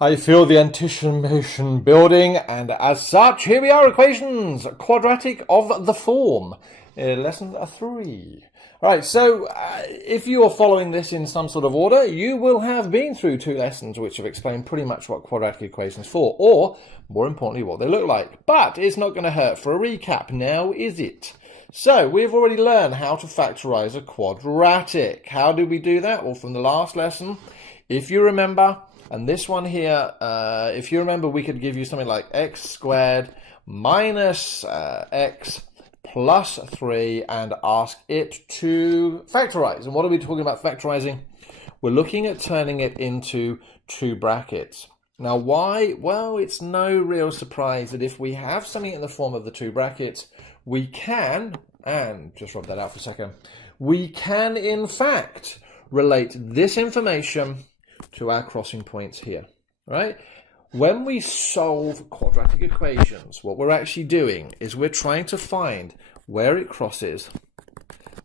I feel the anticipation building, and as such, here we are, equations, quadratic of the form, lesson 3. Right, so if you are following this in some sort of order, you will have been through 2 lessons which have explained pretty much what quadratic equations for, or, more importantly, what they look like. But it's not going to hurt for a recap now, is it? So, we've already learned how to factorize a quadratic. How did we do that? Well, from the last lesson, if you remember, and this one here, if you remember, we could give you something like x squared minus x plus 3 and ask it to factorize. And what are we talking about factorizing? We're looking at turning it into 2 brackets. Now, why? Well, it's no real surprise that if we have something in the form of the 2 brackets, we can, and just rub that out for a second, we can in fact relate this information to our crossing points here, right? When we solve quadratic equations, what we're actually doing is we're trying to find where it crosses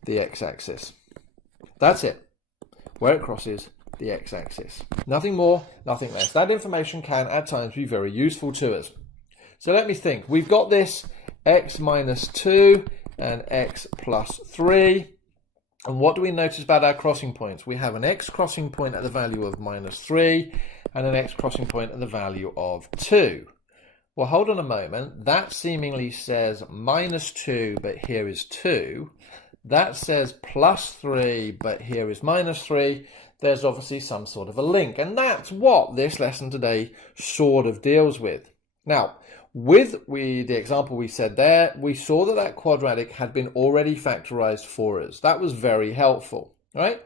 the x-axis. That's it, where it crosses the x-axis. Nothing more, nothing less. That information can at times be very useful to us. So let me think. We've got this x minus 2 and x plus 3. And what do we notice about our crossing points? We have an x crossing point at the value of minus 3 and an x crossing point at the value of 2. Well, hold on a moment. That seemingly says minus 2, but here is 2. That says plus 3, but here is minus 3. There's obviously some sort of a link. And that's what this lesson today sort of deals with. Now, with the example we said there, we saw that that quadratic had been already factorized for us. That was very helpful, right?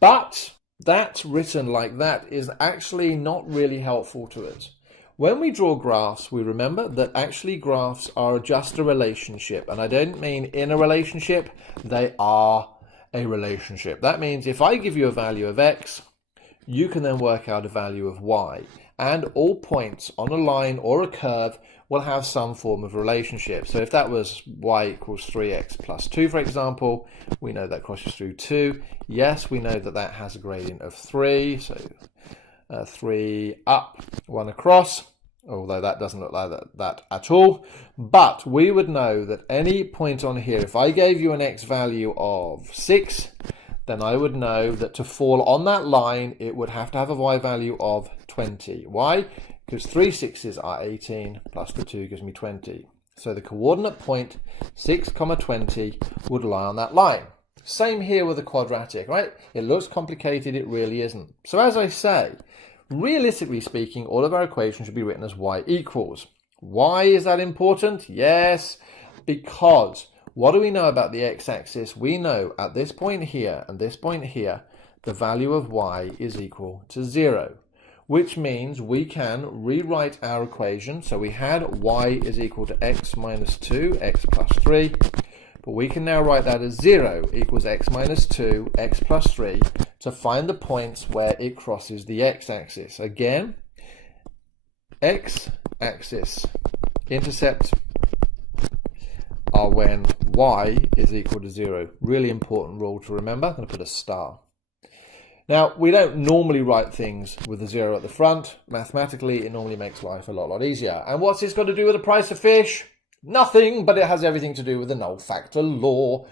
But that written like that is actually not really helpful to us. When we draw graphs, we remember that actually graphs are just a relationship. And I don't mean in a relationship, they are a relationship. That means if I give you a value of x, you can then work out a value of y. And all points on a line or a curve will have some form of relationship. So if that was y equals 3x plus 2, for example, we know that crosses through 2. Yes, we know that that has a gradient of 3. So 3 up, 1 across, although that doesn't look like that at all. But we would know that any point on here, if I gave you an x value of 6, then I would know that to fall on that line, it would have to have a y value of 20. Why? Because 3 6s are 18, plus the 2 gives me 20. So the coordinate point, 6, 20, would lie on that line. Same here with the quadratic, right? It looks complicated, it really isn't. So as I say, realistically speaking, all of our equations should be written as y equals. Why is that important? Yes, because what do we know about the x-axis? We know at this point here and this point here, the value of y is equal to 0, which means we can rewrite our equation. So we had y is equal to x minus 2, x plus 3, but we can now write that as 0 equals x minus 2, x plus 3 to find the points where it crosses the x-axis. Again, x-axis intercepts are when y is equal to 0. Really important rule to remember. I'm going to put a star. Now, we don't normally write things with a 0 at the front. Mathematically, it normally makes life a lot easier. And what's this got to do with the price of fish? Nothing, but it has everything to do with the Null Factor Law.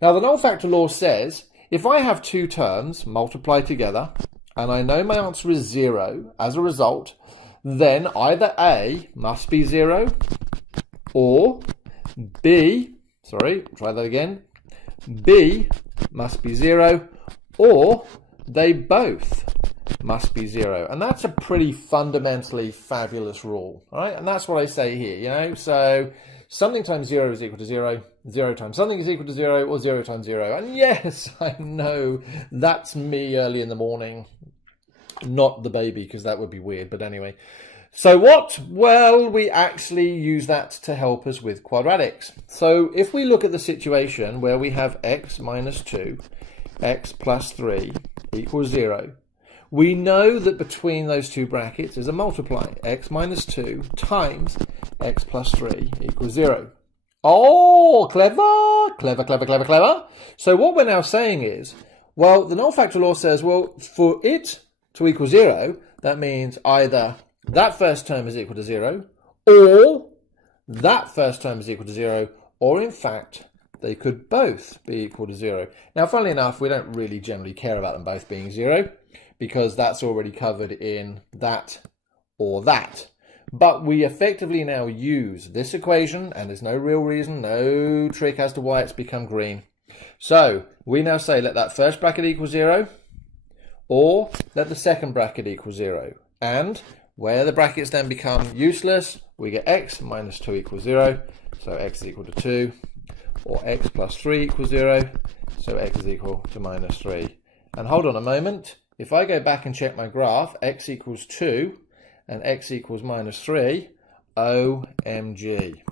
Now, the Null Factor Law says, if I have 2 terms multiplied together, and I know my answer is 0 as a result, then either A must be 0, or B, sorry, try that again, B must be 0, or they both must be 0. And that's a pretty fundamentally fabulous rule, right? And that's what I say here, you know? So something times 0 is equal to 0, 0 times something is equal to 0, or 0 times 0. And yes, I know that's me early in the morning, not the baby, because that would be weird, but anyway. So what? Well, we actually use that to help us with quadratics. So if we look at the situation where we have x minus 2, x plus 3 equals 0, we know that between those 2 brackets is a multiply. X minus 2 times x plus 3 equals 0. Oh, clever, clever, clever, clever, clever. So what we're now saying is, well, the Null Factor Law says, well, for it to equal 0, that means either that first term is equal to 0, or that first term is equal to 0, or in fact, they could both be equal to 0. Now, funnily enough, we don't really generally care about them both being 0, because that's already covered in that or that. But we effectively now use this equation, and there's no real reason, no trick as to why it's become green. So we now say let that first bracket equal 0, or let the second bracket equal 0. And where the brackets then become useless, we get x minus 2 equals 0, so x is equal to 2, or x plus 3 equals 0, so x is equal to minus 3. And hold on a moment, if I go back and check my graph, x equals 2, and x equals minus 3, OMG.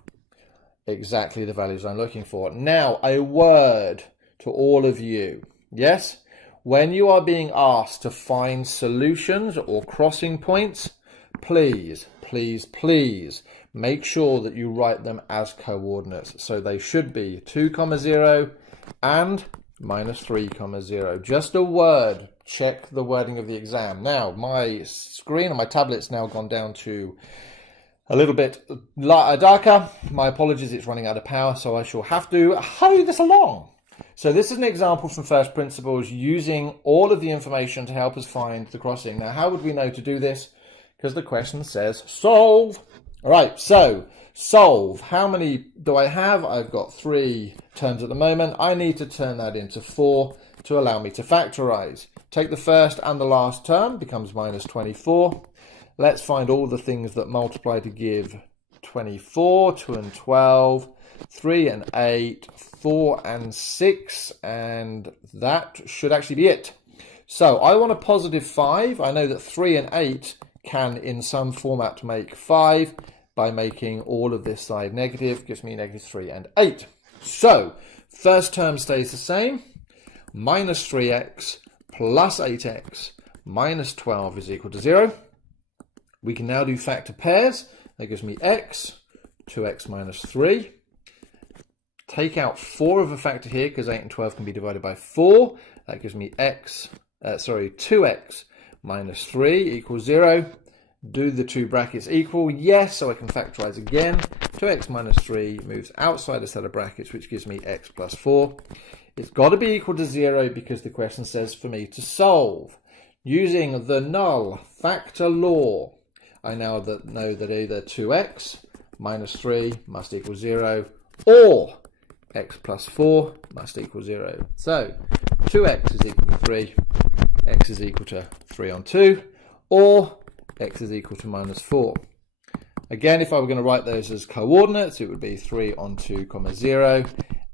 Exactly the values I'm looking for. Now, a word to all of you. Yes? When you are being asked to find solutions or crossing points, please, please, please make sure that you write them as coordinates. So they should be 2, 0 and minus 3, 0. Just a word. Check the wording of the exam. Now, my screen on my tablet's now gone down to a little bit darker. My apologies, it's running out of power, so I shall have to hurry this along. So this is an example from first principles using all of the information to help us find the crossing. Now, how would we know to do this? Because the question says solve. All right, so solve. How many do I have? I've got 3 terms at the moment. I need to turn that into 4 to allow me to factorize. Take the first and the last term, becomes minus 24. Let's find all the things that multiply to give 24, 2 and 12, 3 and 8, 4 and 6, and that should actually be it. So I want a positive 5. I know that 3 and 8 can in some format make 5 by making all of this side negative, gives me negative 3 and 8. So first term stays the same, minus 3x plus 8x minus 12 is equal to 0. We can now do factor pairs. That gives me x, 2x minus 3. Take out 4 of a factor here because 8 and 12 can be divided by 4. That gives me 2x minus 3 equals 0. Do the 2 brackets equal? Yes, so I can factorize again. 2x minus 3 moves outside a set of brackets, which gives me x plus 4. It's got to be equal to 0 because the question says for me to solve. Using the Null Factor Law, I now know that either 2x minus 3 must equal 0, or x plus 4 must equal 0. So 2x is equal to 3, x is equal to 3 on 2, or x is equal to minus 4. Again, if I were going to write those as coordinates, it would be 3 on 2, 0,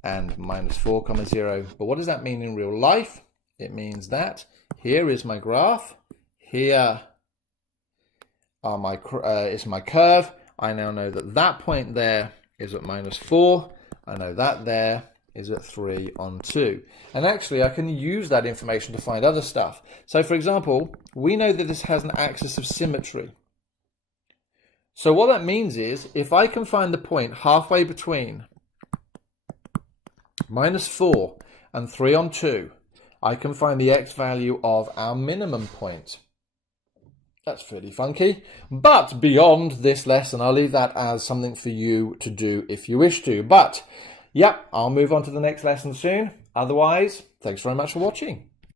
and minus 4, 0. But what does that mean in real life? It means that here is my graph, here are my is my curve. I now know that that point there is at minus 4. I know that there is at 3 on 2. And actually, I can use that information to find other stuff. So, for example, we know that this has an axis of symmetry. So what that means is, if I can find the point halfway between minus 4 and 3 on 2, I can find the x value of our minimum point. That's fairly funky. But beyond this lesson, I'll leave that as something for you to do if you wish to. But, yep, I'll move on to the next lesson soon. Otherwise, thanks very much for watching.